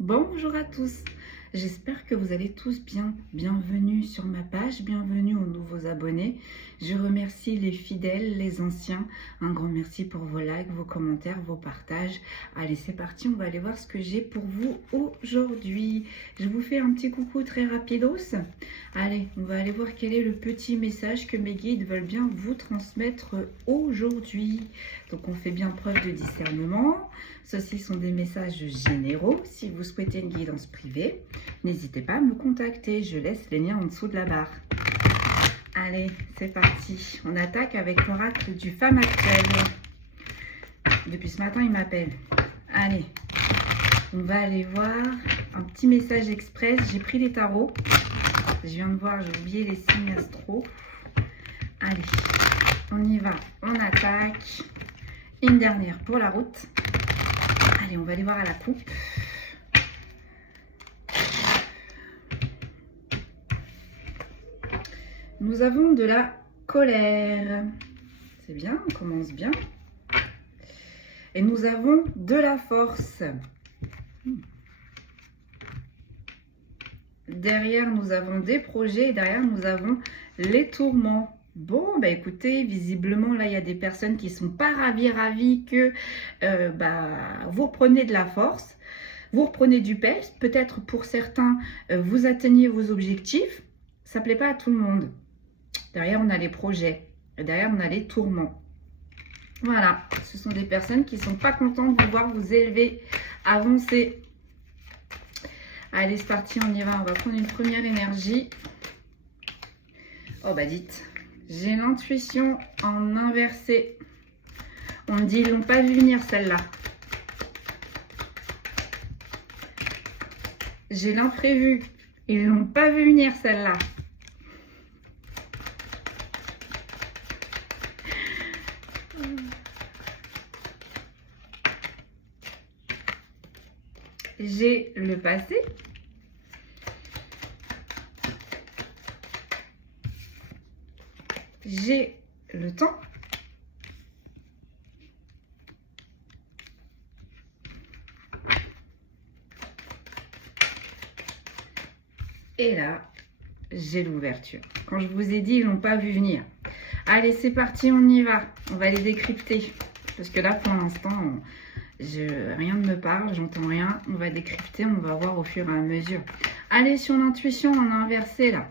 Bonjour à tous, j'espère que vous allez tous bien. Bienvenue sur ma page, bienvenue aux nouveaux abonnés. Je remercie les fidèles, les anciens. Un grand merci pour vos likes, vos commentaires, vos partages. Allez, c'est parti, on va aller voir ce que j'ai pour vous aujourd'hui. Je vous fais un petit coucou très rapidos. Allez, on va aller voir quel est le petit message que mes guides veulent bien vous transmettre aujourd'hui. Donc on fait bien preuve de discernement. Ceux-ci sont des messages généraux. Si vous souhaitez une guidance privée, n'hésitez pas à me contacter. Je laisse les liens en dessous de la barre. Allez, c'est parti. On attaque avec l'oracle du femme actuelle. Depuis ce matin, il m'appelle. Allez, on va aller voir un petit message express. J'ai pris les tarots. Je viens de voir, j'ai oublié les signes astro. Allez, on y va. On attaque. Une dernière pour la route. Allez, on va aller voir à la coupe. Nous avons de la colère. C'est bien, on commence bien. Et nous avons de la force. Derrière, nous avons des projets. Et derrière, nous avons les tourments. Bon, bah écoutez, visiblement, là, il y a des personnes qui ne sont pas ravies que vous reprenez de la force, vous reprenez du peps. Peut-être pour certains, vous atteignez vos objectifs. Ça ne plaît pas à tout le monde. Derrière, on a les projets. Et derrière, on a les tourments. Voilà, ce sont des personnes qui ne sont pas contentes de vous voir vous élever, avancer. Allez, c'est parti, on y va. On va prendre une première énergie. Oh, bah dites. J'ai l'intuition en inversé. On me dit, ils l'ont pas vu venir celle-là. J'ai l'imprévu. Ils l'ont pas vu venir celle-là. J'ai le passé. J'ai le temps. Et là, j'ai l'ouverture. Quand je vous ai dit, ils l'ont pas vu venir. Allez, c'est parti, on y va. On va les décrypter. Parce que là, pour l'instant, rien ne me parle, j'entends rien. On va décrypter, on va voir au fur et à mesure. Allez, sur l'intuition, on a inversé là.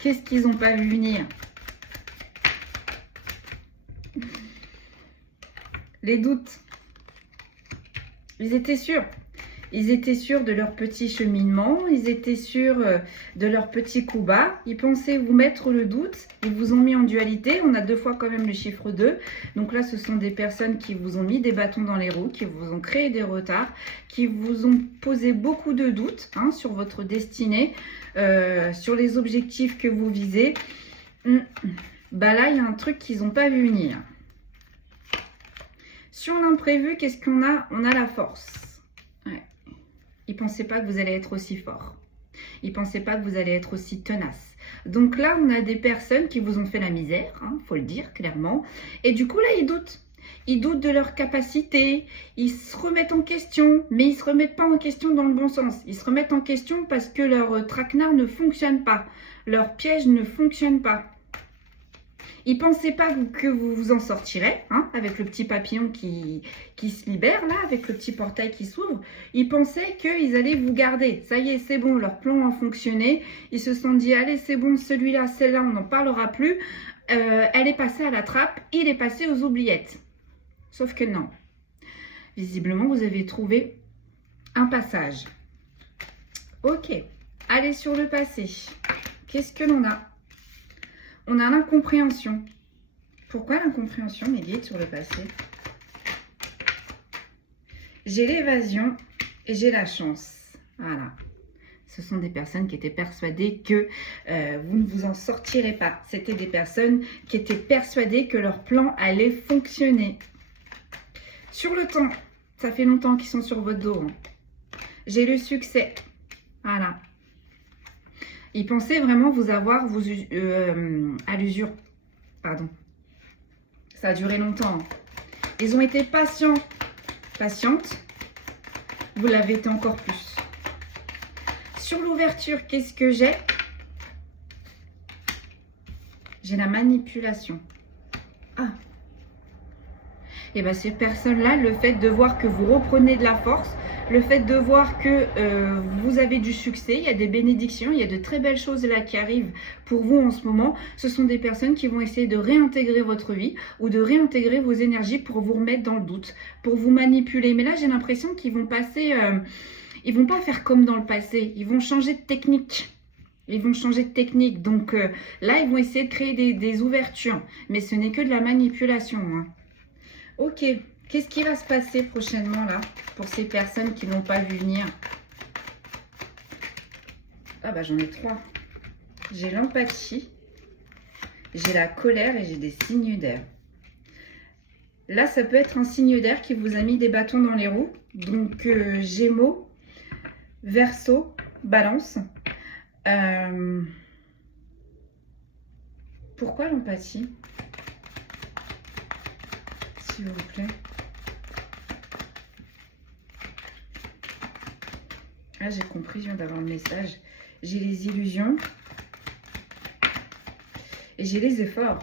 Qu'est-ce qu'ils n'ont pas vu venir? Les doutes. Ils étaient sûrs. Ils étaient sûrs de leur petit cheminement. Ils étaient sûrs de leur petit coup bas. Ils pensaient vous mettre le doute. Ils vous ont mis en dualité. On a 2 fois quand même le chiffre 2. Donc là, ce sont des personnes qui vous ont mis des bâtons dans les roues, qui vous ont créé des retards, qui vous ont posé beaucoup de doutes sur votre destinée, sur les objectifs que vous visez. Bah là, il y a un truc qu'ils n'ont pas vu venir. Sur l'imprévu, qu'est-ce qu'on a? On a la force. Ouais. Ils ne pensaient pas que vous allez être aussi fort. Ils ne pensaient pas que vous allez être aussi tenace. Donc là, on a des personnes qui vous ont fait la misère, faut le dire clairement. Et du coup, là, ils doutent. Ils doutent de leur capacité. Ils se remettent en question, mais ils ne se remettent pas en question dans le bon sens. Ils se remettent en question parce que leur traquenard ne fonctionne pas. Leur piège ne fonctionne pas. Ils ne pensaient pas que vous vous en sortirez, avec le petit papillon qui se libère, là, avec le petit portail qui s'ouvre. Ils pensaient qu'ils allaient vous garder. Ça y est, c'est bon, leur plan a fonctionné. Ils se sont dit, allez, c'est bon, celui-là, celle-là, on n'en parlera plus. Elle est passée à la trappe, il est passé aux oubliettes. Sauf que non. Visiblement, vous avez trouvé un passage. Ok, allez sur le passé. Qu'est-ce que l'on a? On a l'incompréhension. Pourquoi l'incompréhension, mes guides, sur le passé? J'ai l'évasion et j'ai la chance. Voilà. Ce sont des personnes qui étaient persuadées que vous ne vous en sortirez pas. C'était des personnes qui étaient persuadées que leur plan allait fonctionner. Sur le temps, ça fait longtemps qu'ils sont sur votre dos. J'ai le succès. Voilà. Ils pensaient vraiment vous avoir à l'usure. Pardon. Ça a duré longtemps. Ils ont été patients. Patientes. Vous l'avez été encore plus. Sur l'ouverture, qu'est-ce que j'ai? J'ai la manipulation. Ah. Et bien ces personnes-là, le fait de voir que vous reprenez de la force, le fait de voir que vous avez du succès, il y a des bénédictions, il y a de très belles choses là qui arrivent pour vous en ce moment. Ce sont des personnes qui vont essayer de réintégrer votre vie ou de réintégrer vos énergies pour vous remettre dans le doute, pour vous manipuler. Mais là, j'ai l'impression qu'ils vont passer, ils vont pas faire comme dans le passé, ils vont changer de technique. Ils vont changer de technique. Donc là, ils vont essayer de créer des ouvertures. Mais ce n'est que de la manipulation. Hein. Ok. Qu'est-ce qui va se passer prochainement là pour ces personnes qui n'ont pas vu venir? Ah bah j'en ai 3. J'ai l'empathie, j'ai la colère et j'ai des signes d'air. Là, ça peut être un signe d'air qui vous a mis des bâtons dans les roues. Donc Gémeaux, Verseau, Balance. Pourquoi l'empathie, s'il vous plaît? Ah, j'ai compris, je viens d'avoir le message. J'ai les illusions et j'ai les efforts.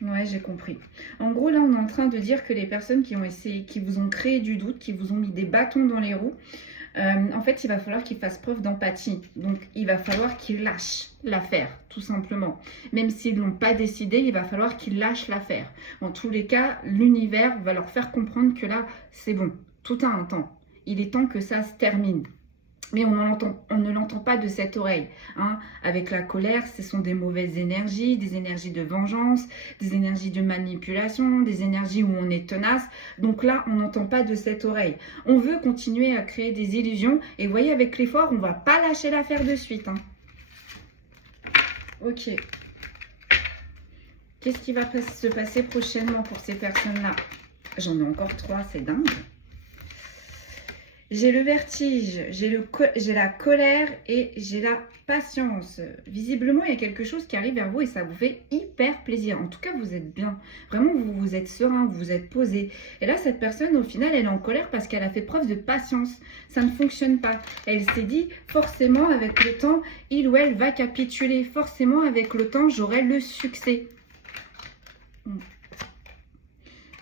Ouais, j'ai compris. En gros, là, on est en train de dire que les personnes qui ont essayé, qui vous ont créé du doute, qui vous ont mis des bâtons dans les roues, en fait, il va falloir qu'ils fassent preuve d'empathie. Donc, il va falloir qu'ils lâchent l'affaire, tout simplement. Même s'ils ne l'ont pas décidé, il va falloir qu'ils lâchent l'affaire. En tous les cas, l'univers va leur faire comprendre que là, c'est bon. Tout a un temps. Il est temps que ça se termine. Mais on ne l'entend pas de cette oreille. Hein. Avec la colère, ce sont des mauvaises énergies, des énergies de vengeance, des énergies de manipulation, des énergies où on est tenace. Donc là, on n'entend pas de cette oreille. On veut continuer à créer des illusions. Et vous voyez, avec l'effort, on ne va pas lâcher l'affaire de suite. Hein. Ok. Qu'est-ce qui va se passer prochainement pour ces personnes-là? J'en ai encore 3, c'est dingue. J'ai le vertige, j'ai la colère et j'ai la patience. Visiblement, il y a quelque chose qui arrive vers vous et ça vous fait hyper plaisir. En tout cas, vous êtes bien. Vraiment, vous êtes serein, vous êtes posé. Et là, cette personne, au final, elle est en colère parce qu'elle a fait preuve de patience. Ça ne fonctionne pas. Elle s'est dit, forcément, avec le temps, il ou elle va capituler. Forcément, avec le temps, j'aurai le succès.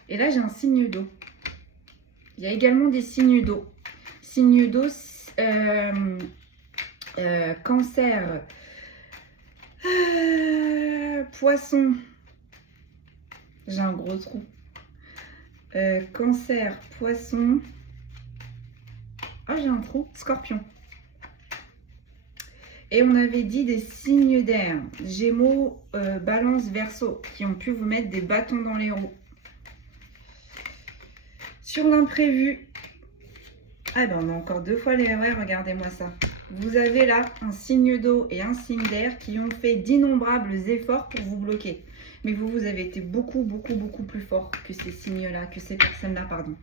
Et là, j'ai un signe d'eau. Il y a également des signes d'eau. Signe d'eau, cancer, poisson, j'ai un gros trou, cancer, poisson, ah j'ai un trou, scorpion. Et on avait dit des signes d'air, Gémeaux, Balance, Verseau, qui ont pu vous mettre des bâtons dans les roues. Sur l'imprévu, ah ben on a encore 2 fois les ouais, regardez-moi ça. Vous avez là un signe d'eau et un signe d'air qui ont fait d'innombrables efforts pour vous bloquer. Mais vous avez été beaucoup plus fort que ces signes-là, que ces personnes-là, pardon.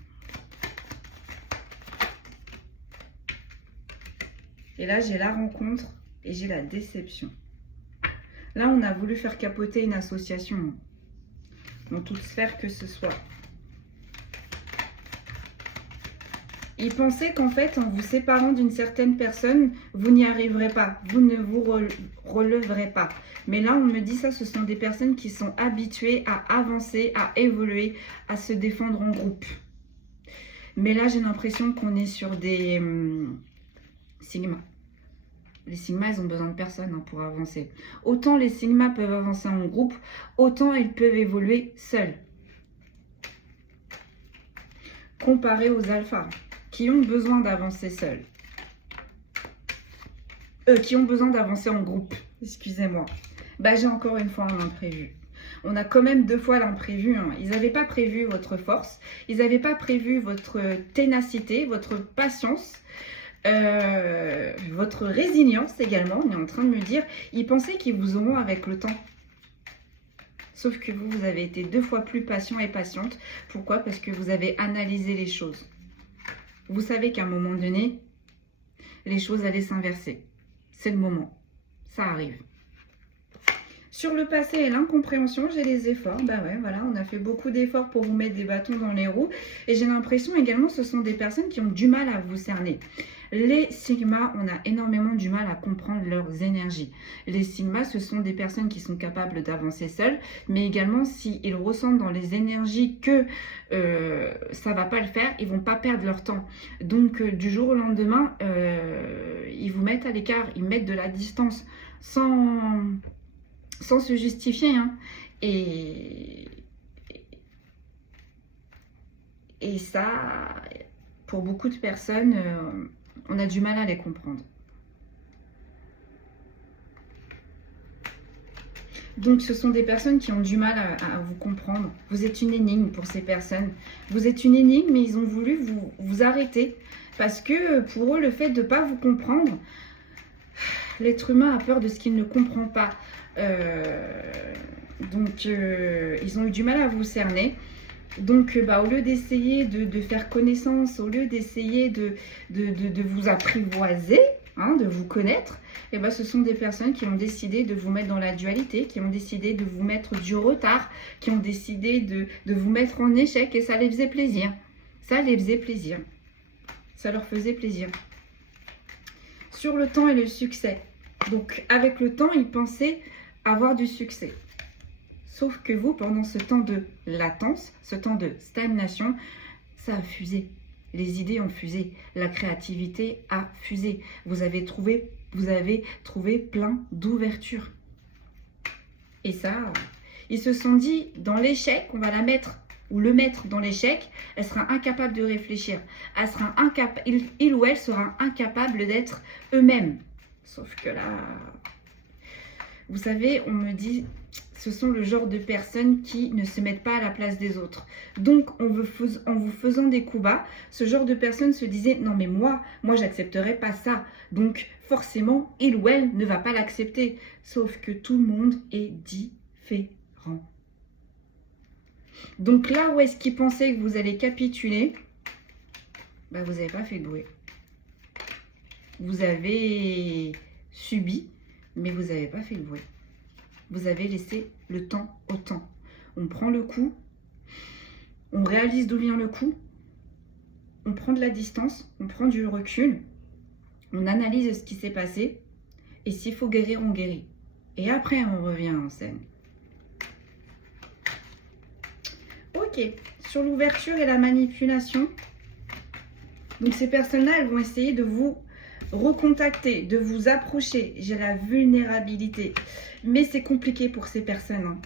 Et là, j'ai la rencontre et j'ai la déception. Là, on a voulu faire capoter une association, dans toute sphère que ce soit. Ils pensaient qu'en fait, en vous séparant d'une certaine personne, vous n'y arriverez pas. Vous ne vous releverez pas. Mais là, on me dit ça, ce sont des personnes qui sont habituées à avancer, à évoluer, à se défendre en groupe. Mais là, j'ai l'impression qu'on est sur des sigmas. Les sigmas, ils ont besoin de personne pour avancer. Autant les sigmas peuvent avancer en groupe, autant ils peuvent évoluer seuls. Comparé aux alphas, qui ont besoin d'avancer seuls. Qui ont besoin d'avancer en groupe. Excusez-moi. Bah, j'ai encore une fois un imprévu. On a quand même 2 fois l'imprévu. Hein. Ils n'avaient pas prévu votre force. Ils n'avaient pas prévu votre ténacité, votre patience, votre résilience également. On est en train de me dire, ils pensaient qu'ils vous auront avec le temps. Sauf que vous avez été 2 fois plus patient et patiente. Pourquoi? Parce que vous avez analysé les choses. Vous savez qu'à un moment donné, les choses allaient s'inverser. C'est le moment. Ça arrive. Sur le passé et l'incompréhension, j'ai des efforts. Bah ouais, voilà, on a fait beaucoup d'efforts pour vous mettre des bâtons dans les roues. Et j'ai l'impression également que ce sont des personnes qui ont du mal à vous cerner. Les Sigma, on a énormément du mal à comprendre leurs énergies. Les Sigma, ce sont des personnes qui sont capables d'avancer seules, mais également s'ils ressentent dans les énergies que ça ne va pas le faire, ils ne vont pas perdre leur temps. Donc du jour au lendemain, ils vous mettent à l'écart, ils mettent de la distance sans se justifier. Hein. Et ça, pour beaucoup de personnes, on a du mal à les comprendre. Donc ce sont des personnes qui ont du mal à vous comprendre. Vous êtes une énigme pour ces personnes. Vous êtes une énigme, mais ils ont voulu vous arrêter. Parce que pour eux, le fait de ne pas vous comprendre, l'être humain a peur de ce qu'il ne comprend pas. Donc ils ont eu du mal à vous cerner. Donc, au lieu d'essayer de faire connaissance, au lieu d'essayer de vous apprivoiser, hein, de vous connaître, et ce sont des personnes qui ont décidé de vous mettre dans la dualité, qui ont décidé de vous mettre du retard, qui ont décidé de vous mettre en échec, et ça les faisait plaisir. Ça les faisait plaisir. Ça leur faisait plaisir. Sur le temps et le succès. Donc, avec le temps, ils pensaient avoir du succès. Sauf que vous, pendant ce temps de latence, ce temps de stagnation, ça a fusé. Les idées ont fusé. La créativité a fusé. Vous avez trouvé plein d'ouvertures. Et ça, ils se sont dit, dans l'échec, on va la mettre, ou le mettre dans l'échec, elle sera incapable de réfléchir. Elle sera il ou elle sera incapable d'être eux-mêmes. Sauf que là, vous savez, on me dit... Ce sont le genre de personnes qui ne se mettent pas à la place des autres. Donc, en vous faisant des coups bas, ce genre de personnes se disaient « Non, mais moi j'accepterai pas ça. » Donc, forcément, il ou elle ne va pas l'accepter. Sauf que tout le monde est différent. Donc là où est-ce qu'ils pensaient que vous allez capituler, vous n'avez pas fait de bruit. Vous avez subi, mais vous n'avez pas fait de bruit. Vous avez laissé le temps au temps. On prend le coup, on réalise d'où vient le coup, on prend de la distance, on prend du recul, on analyse ce qui s'est passé, et s'il faut guérir, on guérit. Et après, on revient en scène. Ok, sur l'ouverture et la manipulation, donc ces personnes-là, elles vont essayer de vous recontacter, de vous approcher. J'ai la vulnérabilité. Mais c'est compliqué pour ces personnes. Hein.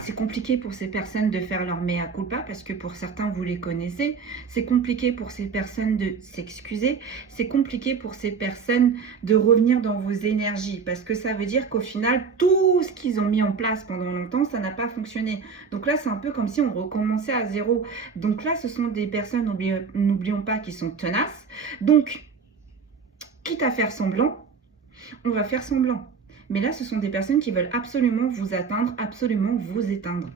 C'est compliqué pour ces personnes de faire leur mea culpa parce que pour certains, vous les connaissez. C'est compliqué pour ces personnes de s'excuser. C'est compliqué pour ces personnes de revenir dans vos énergies parce que ça veut dire qu'au final, tout ce qu'ils ont mis en place pendant longtemps, ça n'a pas fonctionné. Donc là, c'est un peu comme si on recommençait à zéro. Donc là, ce sont des personnes, n'oublions pas, qui sont tenaces. Donc, quitte à faire semblant, on va faire semblant. Mais là, ce sont des personnes qui veulent absolument vous atteindre, absolument vous éteindre.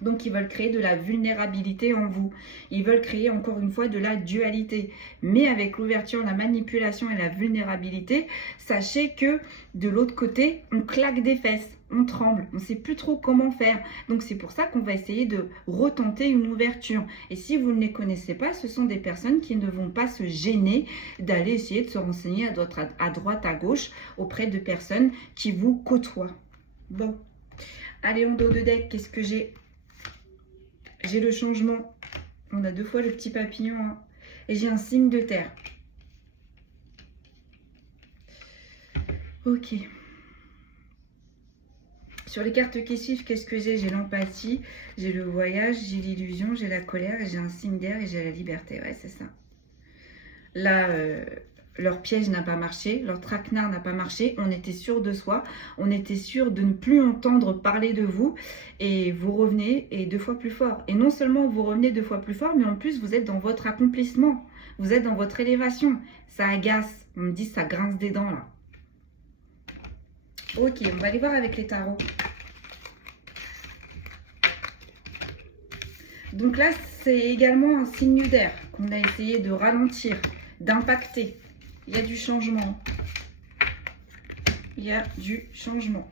Donc, ils veulent créer de la vulnérabilité en vous. Ils veulent créer, encore une fois, de la dualité. Mais avec l'ouverture, la manipulation et la vulnérabilité, sachez que de l'autre côté, on claque des fesses, on tremble, on ne sait plus trop comment faire. Donc, c'est pour ça qu'on va essayer de retenter une ouverture. Et si vous ne les connaissez pas, ce sont des personnes qui ne vont pas se gêner d'aller essayer de se renseigner à droite, à gauche, auprès de personnes qui vous côtoient. Bon, allez, en dos de deck, qu'est-ce que j'ai ? J'ai le changement. On a 2 fois le petit papillon. Hein. Et j'ai un signe de terre. Ok. Sur les cartes qui suivent, qu'est-ce que j'ai ? J'ai l'empathie, j'ai le voyage, j'ai l'illusion, j'ai la colère, et j'ai un signe d'air et j'ai la liberté. Ouais, c'est ça. Là, leur piège n'a pas marché, leur traquenard n'a pas marché. On était sûr de soi, on était sûr de ne plus entendre parler de vous. Et vous revenez et 2 fois plus fort. Et non seulement vous revenez 2 fois plus fort, mais en plus vous êtes dans votre accomplissement. Vous êtes dans votre élévation. Ça agace. On me dit ça grince des dents là. Ok, on va aller voir avec les tarots. Donc là, c'est également un signe d'air qu'on a essayé de ralentir, d'impacter. Il y a du changement. Il y a du changement.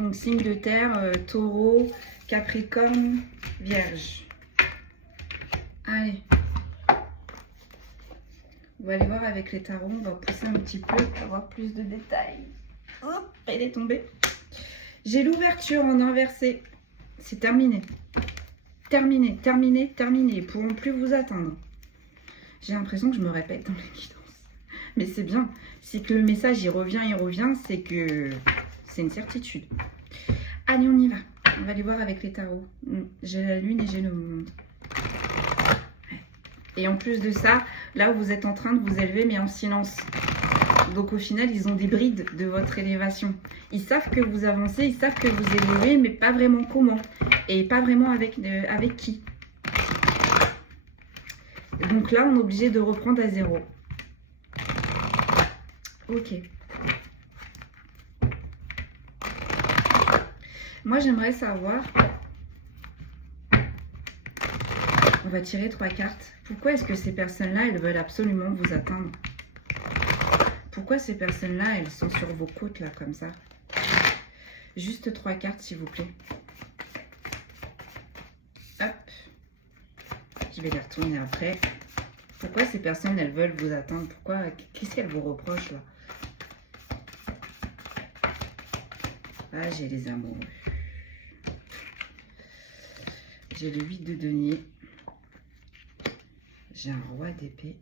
Donc, signe de terre, taureau, capricorne, vierge. Allez. On va aller voir avec les tarots. On va pousser un petit peu pour avoir plus de détails. Hop, elle est tombée. J'ai l'ouverture en inversé. C'est terminé. Terminé, terminé, terminé. Ils ne pourront plus vous atteindre. J'ai l'impression que je me répète dans les guidances. Mais c'est bien. Si que le message, il revient, c'est que c'est une certitude. Allez, on y va. On va aller voir avec les tarots. J'ai la lune et j'ai le monde. Et en plus de ça, là, vous êtes en train de vous élever, mais en silence. Donc, au final, ils ont des brides de votre élévation. Ils savent que vous avancez, ils savent que vous élevez, mais pas vraiment comment. Et pas vraiment avec qui. Donc là, on est obligé de reprendre à zéro. Ok. Moi, j'aimerais savoir... On va tirer 3 cartes. Pourquoi est-ce que ces personnes-là, elles veulent absolument vous atteindre? Pourquoi ces personnes-là, elles sont sur vos côtes, là, comme ça? Juste 3 cartes, s'il vous plaît. Hop. Je vais les retourner après. Pourquoi ces personnes, elles veulent vous atteindre? Pourquoi? Qu'est-ce qu'elles vous reprochent, là? Ah, j'ai les amoureux. J'ai le 8 de denier. J'ai un roi d'épée.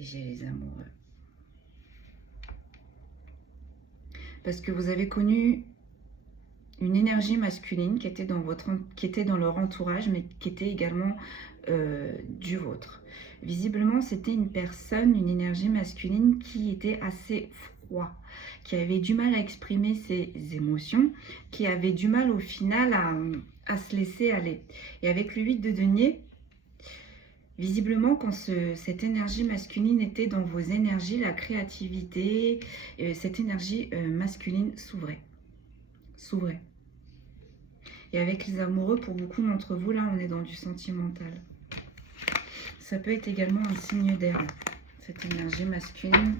Et j'ai les amoureux. Parce que vous avez connu une énergie masculine qui était dans leur entourage, mais qui était également du vôtre. Visiblement, c'était une personne, une énergie masculine qui était assez froid, qui avait du mal à exprimer ses émotions, qui avait du mal au final à se laisser aller. Et avec le 8 de denier, visiblement, quand cette énergie masculine était dans vos énergies, la créativité, cette énergie masculine s'ouvrait. S'ouvrait. Et avec les amoureux, pour beaucoup d'entre vous, là, on est dans du sentimental. Ça peut être également un signe d'air, cette énergie masculine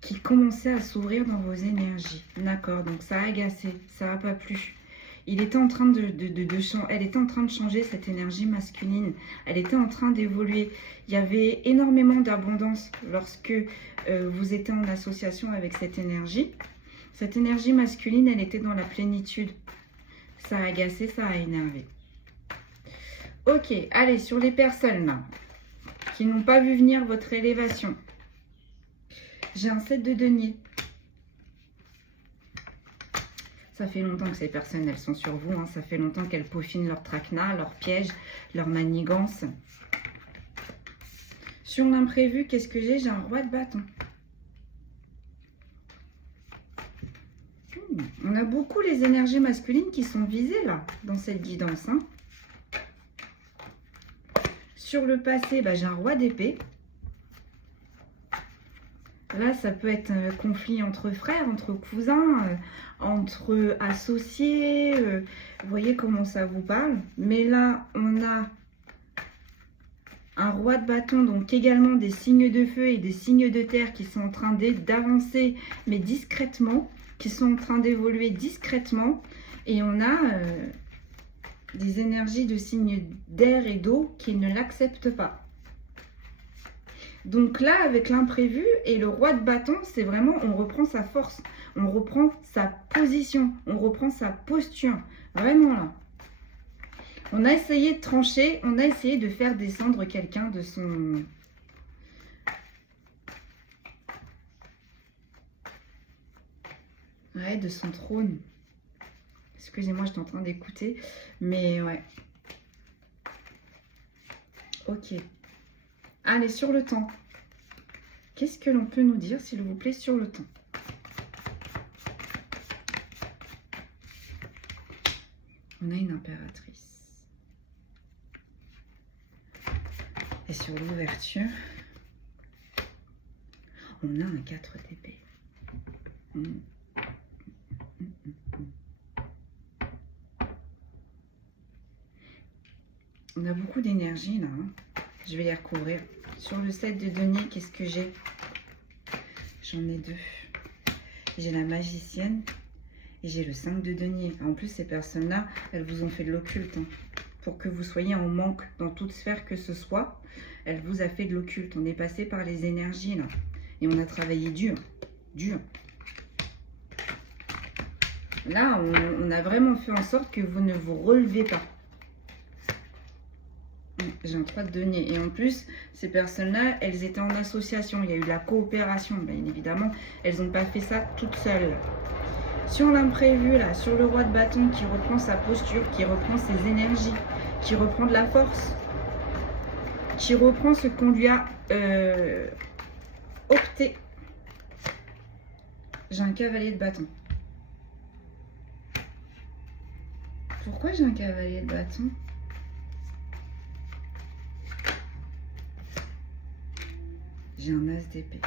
qui commençait à s'ouvrir dans vos énergies. D'accord, donc ça a agacé, ça n'a pas plu. Il était en train elle était en train de changer, cette énergie masculine. Elle était en train d'évoluer. Il y avait énormément d'abondance lorsque vous étiez en association avec cette énergie. Cette énergie masculine, elle était dans la plénitude. Ça a agacé, ça a énervé. Ok, allez, sur les personnes là, qui n'ont pas vu venir votre élévation. J'ai un 7 de denier. Ça fait longtemps que ces personnes, elles sont sur vous. Hein. Ça fait longtemps qu'elles peaufinent leur traquenard, leur piège, leur manigance. Sur l'imprévu, qu'est-ce que j'ai? J'ai un roi de bâton. On a beaucoup les énergies masculines qui sont visées là, dans cette guidance. Hein. Sur le passé, bah, j'ai un roi d'épée. Là, ça peut être un conflit entre frères, entre cousins, entre associés. Vous voyez comment ça vous parle. Mais là, on a un roi de bâton, donc également des signes de feu et des signes de terre qui sont en train d'avancer, mais discrètement, qui sont en train d'évoluer discrètement. Et on a des énergies de signes d'air et d'eau qui ne l'acceptent pas. Donc là, avec l'imprévu et le roi de bâton, c'est vraiment, on reprend sa force, on reprend sa position, on reprend sa posture. Vraiment là. On a essayé de trancher, on a essayé de faire descendre quelqu'un de son... Ouais, de son trône. Excusez-moi, j'étais en train d'écouter, mais ouais. Ok. Allez, sur le temps. Qu'est-ce que l'on peut nous dire, s'il vous plaît, sur le temps? On a une impératrice. Et sur l'ouverture, on a un 4 d'épée. On a beaucoup d'énergie là. Hein. Je vais les recouvrir. Sur le 7 de denier, qu'est-ce que j'ai? J'en ai 2. J'ai la magicienne et j'ai le 5 de denier. En plus, ces personnes-là, elles vous ont fait de l'occulte. Hein. Pour que vous soyez en manque dans toute sphère que ce soit, elle vous a fait de l'occulte. On est passé par les énergies, là. Et on a travaillé dur. Dur. Là, on a vraiment fait en sorte que vous ne vous relevez pas. J'ai un 3 de denier. Et en plus, ces personnes-là, elles étaient en association. Il y a eu de la coopération. Bien évidemment, elles n'ont pas fait ça toutes seules. Sur l'imprévu, là, sur le roi de bâton qui reprend sa posture, qui reprend ses énergies, qui reprend de la force, qui reprend ce qu'on lui a opté. J'ai un cavalier de bâton. Pourquoi j'ai un cavalier de bâton? J'ai un as d'épée.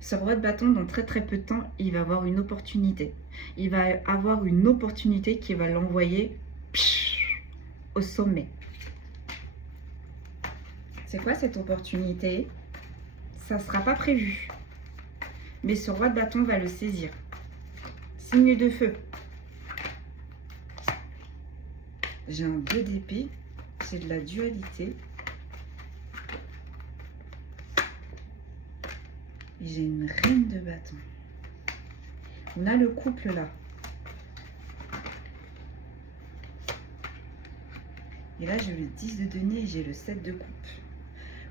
Ce roi de bâton, dans très très peu de temps, il va avoir une opportunité. Il va avoir une opportunité qui va l'envoyer au sommet. C'est quoi cette opportunité? Ça ne sera pas prévu. Mais ce roi de bâton va le saisir. Signe de feu. J'ai un 2 d'épée. J'ai de la dualité. Et j'ai une reine de bâton. On a le couple là. Et là, j'ai le 10 de denier et j'ai le 7 de coupe.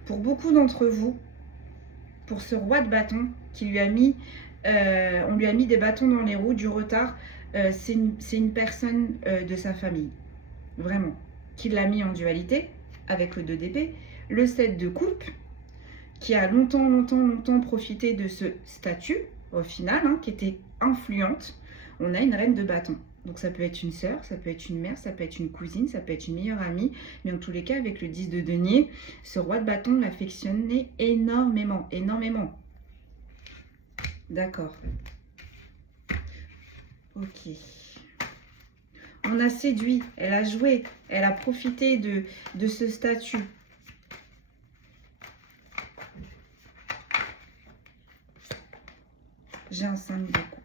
Pour beaucoup d'entre vous, pour ce roi de bâton qui lui a mis, on lui a mis des bâtons dans les roues, du retard, c'est une personne de sa famille. Vraiment. Qui l'a mis en dualité avec le 2 d'épée. Le 7 de coupe, qui a longtemps profité de ce statut, au final, hein, qui était influente. On a une reine de bâton. Donc ça peut être une sœur, ça peut être une mère, ça peut être une cousine, ça peut être une meilleure amie. Mais en tous les cas, avec le 10 de denier, ce roi de bâton l'affectionnait énormément, énormément. D'accord. Ok. On a séduit, elle a joué, elle a profité de ce statut. J'ai un 5 de coupe.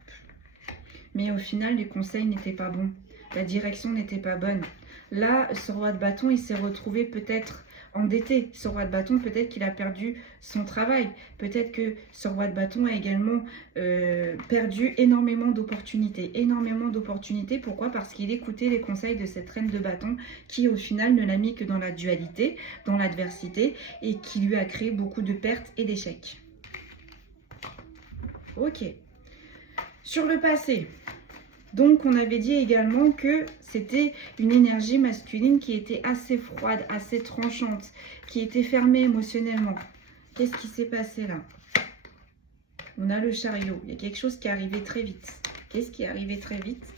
Mais au final, les conseils n'étaient pas bons. La direction n'était pas bonne. Là, ce roi de bâton, il s'est retrouvé peut-être endetté. Ce roi de bâton, peut-être qu'il a perdu son travail. Peut-être que ce roi de bâton a également perdu énormément d'opportunités. Énormément d'opportunités. Pourquoi? Parce qu'il écoutait les conseils de cette reine de bâton qui, au final, ne l'a mis que dans la dualité, dans l'adversité et qui lui a créé beaucoup de pertes et d'échecs. Ok. Sur le passé, donc on avait dit également que c'était une énergie masculine qui était assez froide, assez tranchante, qui était fermée émotionnellement. Qu'est-ce qui s'est passé là? On a le chariot. Il y a quelque chose qui est arrivé très vite. Qu'est-ce qui est arrivé très vite?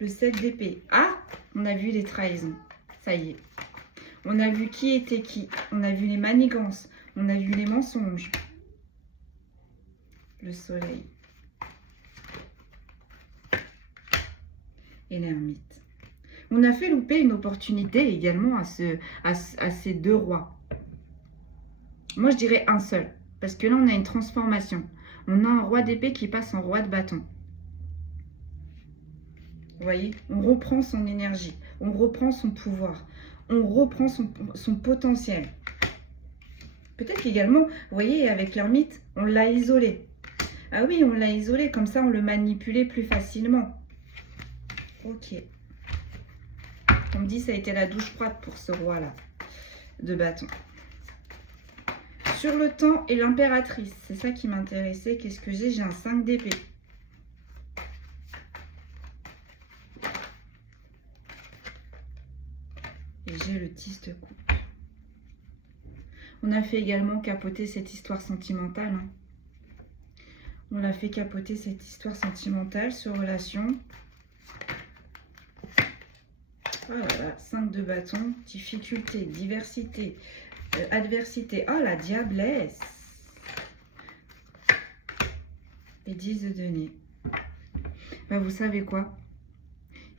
Le 7 d'épée. Ah, on a vu les trahisons. Ça y est. On a vu qui était qui. On a vu les manigances. On a vu les mensonges. Le soleil. Et l'ermite. On a fait louper une opportunité également à ces deux rois. Moi, je dirais un seul. Parce que là, on a une transformation. On a un roi d'épée qui passe en roi de bâton. Vous voyez? On reprend son énergie. On reprend son pouvoir. On reprend son potentiel. Peut-être qu'également, vous voyez, avec l'ermite, on l'a isolé. Ah oui, on l'a isolé. Comme ça, on le manipulait plus facilement. Ok. On me dit ça a été la douche froide pour ce roi-là de bâton. Sur le temps et l'impératrice, c'est ça qui m'intéressait. Qu'est-ce que j'ai? J'ai un 5 d'épée. Et j'ai le 10 de coupe. On a fait également capoter cette histoire sentimentale. Hein. On l'a fait capoter cette histoire sentimentale sur relation. Voilà, 5 de bâton, difficulté, diversité, adversité. Oh, la diablesse. Et 10 de denier. Ben, vous savez quoi?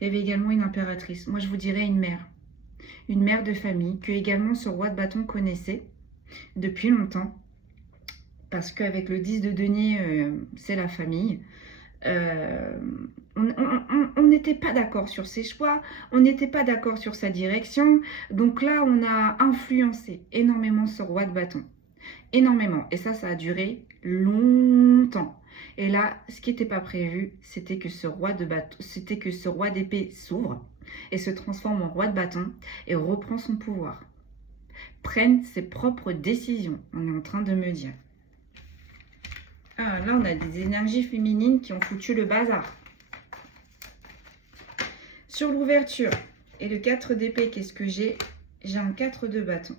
Il y avait également une impératrice. Moi, je vous dirais une mère. Une mère de famille que également ce roi de bâton connaissait depuis longtemps. parce qu'avec le 10 de denier, c'est la famille. On n'était pas d'accord sur ses choix, on n'était pas d'accord sur sa direction. Donc là, on a influencé énormément ce roi de bâton. Énormément. Et ça a duré longtemps. Et là, ce qui n'était pas prévu, c'était que ce roi d'épée s'ouvre et se transforme en roi de bâton et reprend son pouvoir. Prenne ses propres décisions, on est en train de me dire. Ah, là, on a des énergies féminines qui ont foutu le bazar. Sur l'ouverture et le 4 d'épée, qu'est-ce que j'ai? J'ai un 4 de bâton.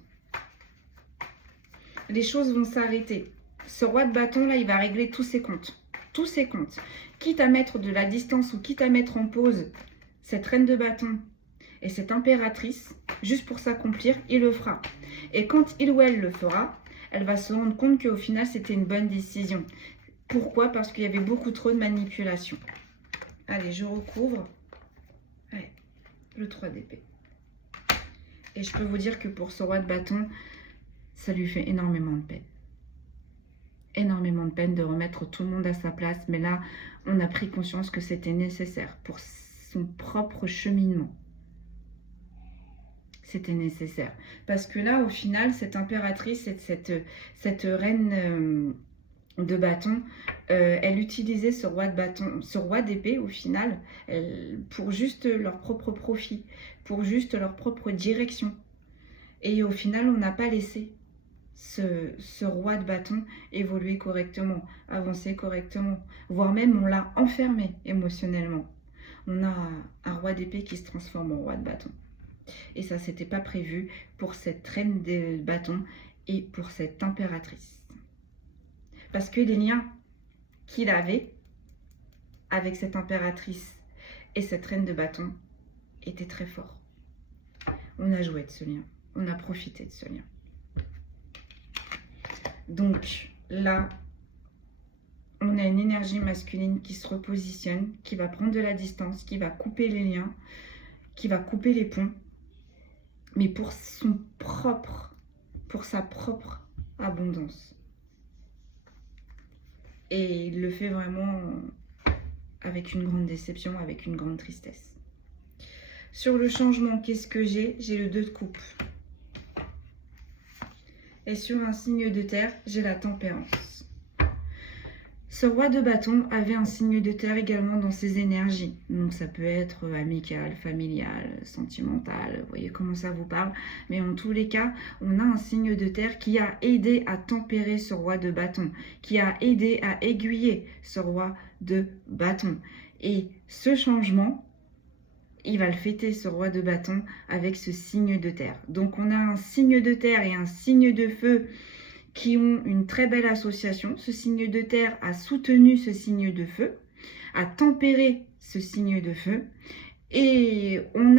Les choses vont s'arrêter. Ce roi de bâton, là, il va régler tous ses comptes. Tous ses comptes. Quitte à mettre de la distance ou quitte à mettre en pause cette reine de bâton et cette impératrice, juste pour s'accomplir, il le fera. Et quand il ou elle le fera, elle va se rendre compte qu'au final, c'était une bonne décision. Pourquoi? Parce qu'il y avait beaucoup trop de manipulation. Allez, je recouvre. Allez, le 3 d'épée. Et je peux vous dire que pour ce roi de bâton, ça lui fait énormément de peine. Énormément de peine de remettre tout le monde à sa place. Mais là, on a pris conscience que c'était nécessaire pour son propre cheminement. C'était nécessaire. Parce que là, au final, cette impératrice, cette reine de bâton, elle utilisait ce roi de bâton, ce roi d'épée, au final, pour juste leur propre profit, pour juste leur propre direction. Et au final, on n'a pas laissé ce roi de bâton évoluer correctement, avancer correctement, voire même on l'a enfermé émotionnellement. On a un roi d'épée qui se transforme en roi de bâton. Et ça, c'était pas prévu pour cette reine de bâton et pour cette impératrice. Parce que les liens qu'il avait avec cette impératrice et cette reine de bâton étaient très forts. On a joué de ce lien, on a profité de ce lien. Donc là, on a une énergie masculine qui se repositionne, qui va prendre de la distance, qui va couper les liens, qui va couper les ponts, mais pour sa propre abondance. Et il le fait vraiment avec une grande déception, avec une grande tristesse. Sur le changement, qu'est-ce que j'ai? J'ai le 2 de coupe. Et sur un signe de terre, j'ai la tempérance. Ce roi de bâton avait un signe de terre également dans ses énergies. Donc ça peut être amical, familial, sentimental, vous voyez comment ça vous parle. Mais en tous les cas, on a un signe de terre qui a aidé à tempérer ce roi de bâton, qui a aidé à aiguiller ce roi de bâton. Et ce changement, il va le fêter, ce roi de bâton, avec ce signe de terre. Donc on a un signe de terre et un signe de feu qui ont une très belle association. Ce signe de terre a soutenu ce signe de feu, a tempéré ce signe de feu. Et on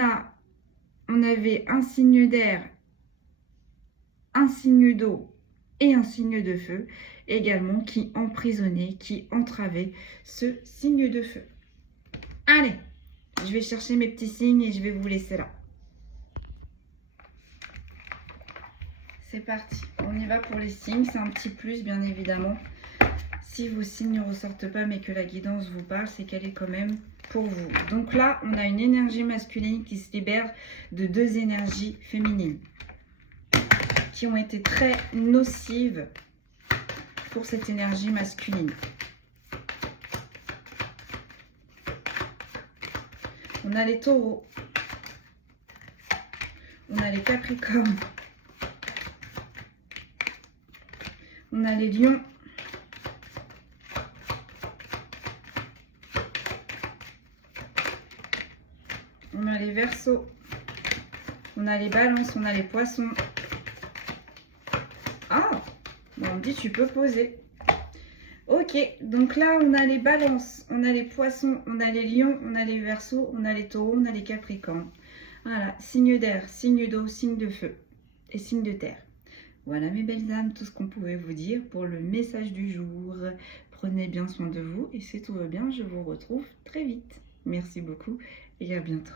avait un signe d'air, un signe d'eau et un signe de feu également qui emprisonnait, qui entravait ce signe de feu. Allez, je vais chercher mes petits signes et je vais vous laisser là. C'est parti, on y va pour les signes, c'est un petit plus bien évidemment. Si vos signes ne ressortent pas mais que la guidance vous parle, c'est qu'elle est quand même pour vous. Donc là, on a une énergie masculine qui se libère de 2 énergies féminines qui ont été très nocives pour cette énergie masculine. On a les taureaux, on a les capricornes, on a les lions, on a les verseaux, on a les balances, on a les poissons. Ah, on me dit tu peux poser. Ok, donc là on a les balances, on a les poissons, on a les lions, on a les verseaux, on a les taureaux, on a les capricornes. Voilà, signe d'air, signe d'eau, signe de feu et signe de terre. Voilà mes belles âmes, tout ce qu'on pouvait vous dire pour le message du jour. Prenez bien soin de vous et si tout va bien, je vous retrouve très vite. Merci beaucoup et à bientôt.